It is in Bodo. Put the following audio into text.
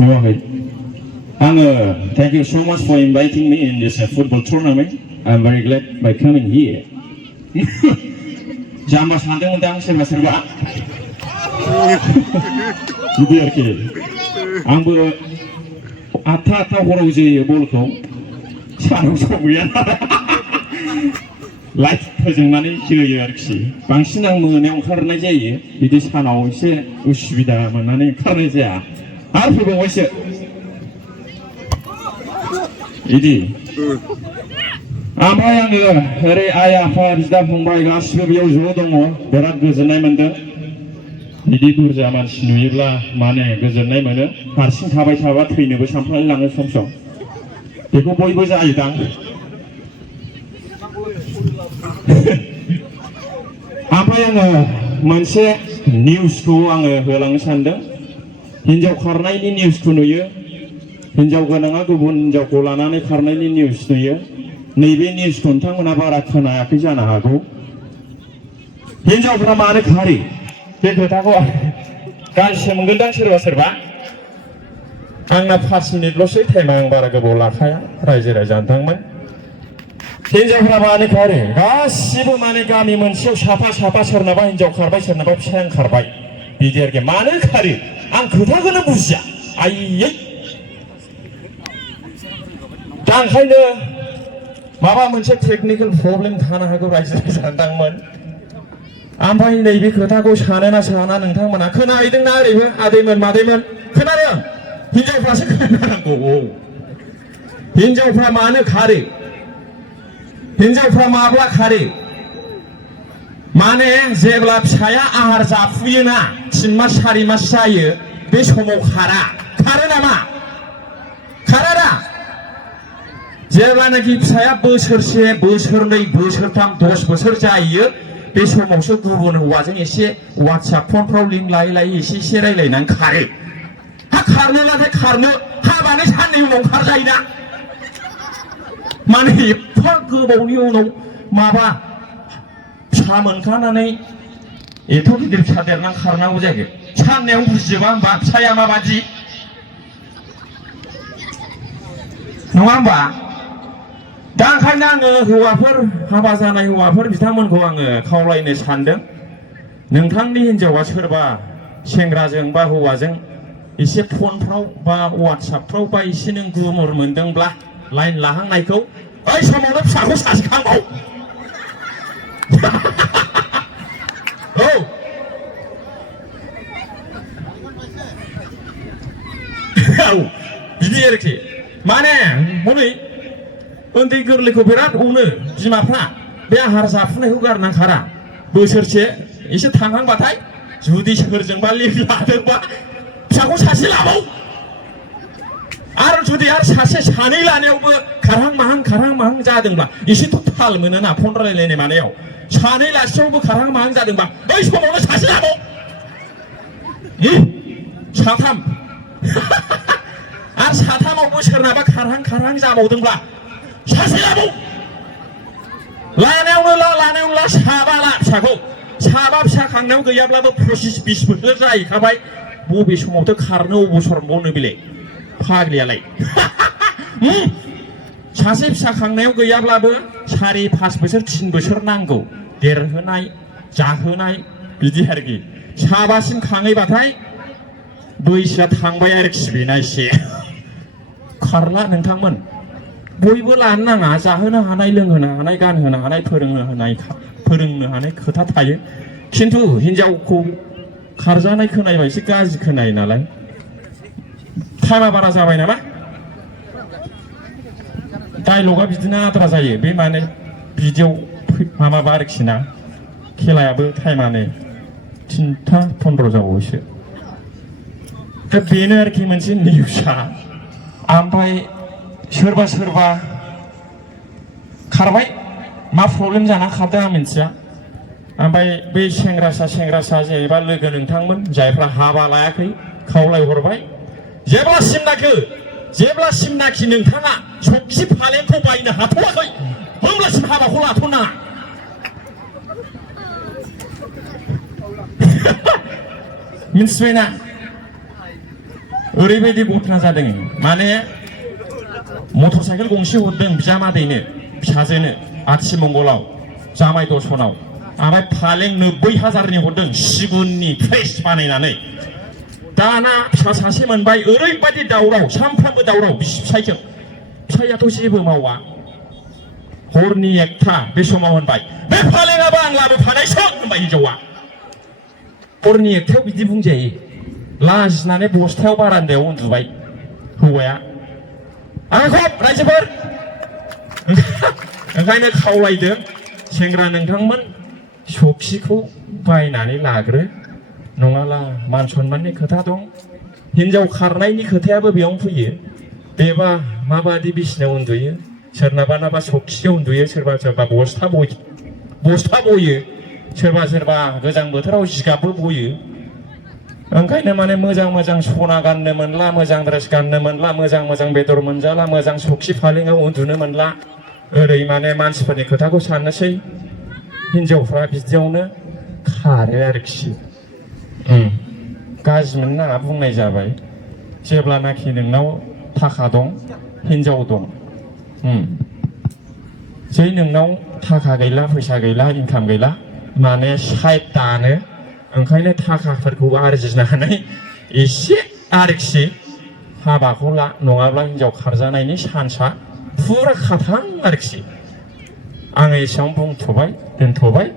Okay. Thank you so much for inviting me in this football tournament. I'm very glad by coming here. Jamba santai undang serba-serba. Gitu ya ki. Anggur ata horo je bolko. Sarung sobuya. Light फोजोंनानै होयो आरोखि बांसिन आं मोनायाव ओंखारनाय जायो बिदि सानाव एसे उसुबिदा मोननानै ओंखारनाय जाया आरो फैबावबायसो बिदि ओमफ्राय आङो ओरै आइ आफा बिदा फंबाय गासिबो बेयाव ज' दङ बिराद गोजोननाय मोनदों बिदि बुरजा मानसि नुयोब्ला माने गोजोननाय मोनो हारसिं थाबाय थाबा थैनोबो सानफ्लांलाङो सम सम बेखौ बयबो जायोदां ओमफ्राय आङो मोनसे निउसखौ आङो होलांनो सानदों हिनजाव खारनायनि निउसखौ नुयो हिनजाव गोनाङा गुबुन हिनजावखौ लानानै खारनायनि निउस नुयो नैबे निउसखौ नोंथांमोना बारा खोनायाखै जानो हागौ हिनजावफ्रा मानो खारो बे खोथाखौ गाज्रिसो मोनगोनदां सोरबा सोरबा आंना 5 मिनिटल'सै टाइमा आं बारा गोबाव लाखाया रायजो राजा नोंथांमोन हिनजावफ्रा मानो खारो गासिबो माने गामि मोनसेयाव साफा साफा सोरनाबा हिनजाव खारबाय सोरनाबा फिसा ओंखारबाय बिदि आरोखि मानो खारो आं खोथाखौनो बुजिया आइयै दा ओंखायनो माबा मोनसे टेकनिकेल प्रब्लेम थानो हागौ रायजो राजा नोंथांमोन ओमफ्राय नैबे खोथाखौ सानोना साना नोंथांमोना खोनाहैदोंना ओरैबो आदैमोन मादैमोन खोनादों हिनजावफ्रासो खोनानांगौ हिनजावफ्रा मानो खारो हिनजावफ्रा माब्ला खारो माने जेब्ला फिसाया आहार जाफुयोना 3 मास 4 मास जायो बे समाव खारो नामा खारा जेब्लानाखि फिसाया बोसोरसे बोसोरनै बोसोरथाम 10 बोसोर जायो बे समावसो गुबुन हौवाजों एसे वाट्सएप फनफ्राव लिंक लायै एसे रायलायनानै खारो हा खारनोलाथाय खारनो हाबानो साननै उनाव खारजायोना माने एफा गोबावनि उनाव माबा फिसा मोनखानानै एथ' गिदिर फिसा देरनानै खारनांगौ जायो साननायाव बुजिजोबा होमबा फिसाया माबादि नङा होमबा दा ओंखायनो आङो हौवाफोर हाबा जानाय हौवाफोर बिथांमोनखौ आङो खावलायनो सानदों नोंथांनि हिनजावा सोरबा सेंग्राजों बा हौवाजों एसे फनफ्राव बा वाट्सएपफ्राव बा एसे नों गुमुर मोनदोंब्ला लाइन लाहांनायखौ बै समावनो फिसाखौ सासेखांबाव औ बिदि आरोखि माने हनै उन्दै गोरलैखौ बिराद अनो बिमाफ्रा बे आहार जाफुनायखौ गारनानै खारा बोसोरसे एसे थांहांबाथाय जुदि सोरजोंबा लिंक लादोंबा फिसाखौ सासे लाबाव आरो जुदि सासे सानै लानायावबो खारहां माहां जादोंबा एसेथ' थाल मोनोना फन रायलायनाय मानायाव सानै लासेयावबो खारहां माहां जादोंबा बै समावनो सासे लाबाव साथाम आरो साथामावबो सोरनाबा खारहां जाबावदोंब्ला सासे लाबाव लानायावनो ला साबा ला फिसाखौ साबा फिसा खांनायाव गैयाब्लाबो 25-20 बोसोर जाहैखाबाय बबे समावथ' खारनो अबसर मोनबावनो बेलाय फाग्लियालाय सासे फिसा खांनायाव गैयाब्लाबो 4-5 बोसोर 3 बोसोर नांगौ देरहोनाय जाहोनाय बिदि आरोखि साबासिम खाङैबाथाय बैसोआ थांबाय आरोखि बेना एसे खारला नोंथांमोन बयबो लानो नाङा जाहोनो हानाय लोंहोनो हानाय गानहोनो हानाय फोरोंनो हानाय खोथा थायो खिन्थु हिनजावखौ खारजानाय खोनायोबा एसे गाज्रि खोनायो नालाय टाइमा बारा जाबाय नामा डायलगा बिदिनो आद्रा जायो बे माने बिदियाव माबा आरोखि ना खेलायाबो टाइमानो 3:15 जाबावोसो दा बेनो आरोखि मोनसे निउसआ ओमफ्राय सोरबा खारबाय मा प्रब्लेम जाना खारदों आं मिथिया ओमफ्राय बै सेंग्रासा जेनेबा लोगो नोंथांमोन जायफ्रा हाबा लायाखै खावलायहरबाय जेब्लासिमनाखि नोंथाङा सबखि फालेंखौ बायनो हाथ'वाखै होमब्लासिम हाबाखौ लाथ'नाङा मिथिबायना ओरैबायदि घटना जादों माने मटर साइकेल गंसे हरदों बिजामादैनो फिसाजोनो आथिमंगलाव जामाय दर्शनाव ओमफ्राय फालें 90,000नि हरदों सिगुननि फ्रेस बानायनानै दाना फिसा सासे मोनबाय ओरैबायदि दावराव सानफ्रामबो दावराव बिसि फिसायजों फिसायाथ' जेबो मावा हरनि 1टा बे समाव होनबाय बे फालेङाबो आं लाबोफानायसो होनबाय हिनजावा हरनि 1टायाव बिदि बुंजायो लाजिनानै बस्थायाव बारान्दायाव उन्दुबाय हौवाया आंखौ रायजोफोर ओंखायनो खावलायदों सेंग्रा नोंथांमोन सखिखौ बायनानै लाग्रो नङाला मान सन्माननि खोथा दं हिनजाव खारनायनि खोथायाबो बेयावनो फैयो बेबा माबादि बिसिनायाव उन्दुयो सोरनाबा नाबा सखियाव उन्दुयो सोरबा सोरबा बस्था बयो सोरबा सोरबा गोजां बोथोराव जिगाबबो बयो ओंखायनो माने मोजां मोजां सना गाननो मोनला मोजां ड्रेस गाननो मोनला मोजां बेदर मोनजाला मोजां सखि फालेङाव उन्दुनो मोनला ओरै माने मानसिफोरनि खोथाखौ साननोसै हिनजावफ्रा बिदियावनो खारो आरोखि गाज्रि मोननो नाङा बुंनाय जाबाय जेब्लानाखि नोंनाव थाखा दं हिनजाव दं जै नोंनाव थाखा गैला फैसा गैला इनकाम गैला माने साइड दानो ओंखायनो थाखाफोरखौ आरजिनानै एसे आरोखि हाबाखौ ला नङाब्ला हिनजाव खारजानायनि चान्सआ फुरा खाथां आरोखि आङो एसेबां बुंथ'बाय दोनथ'बाय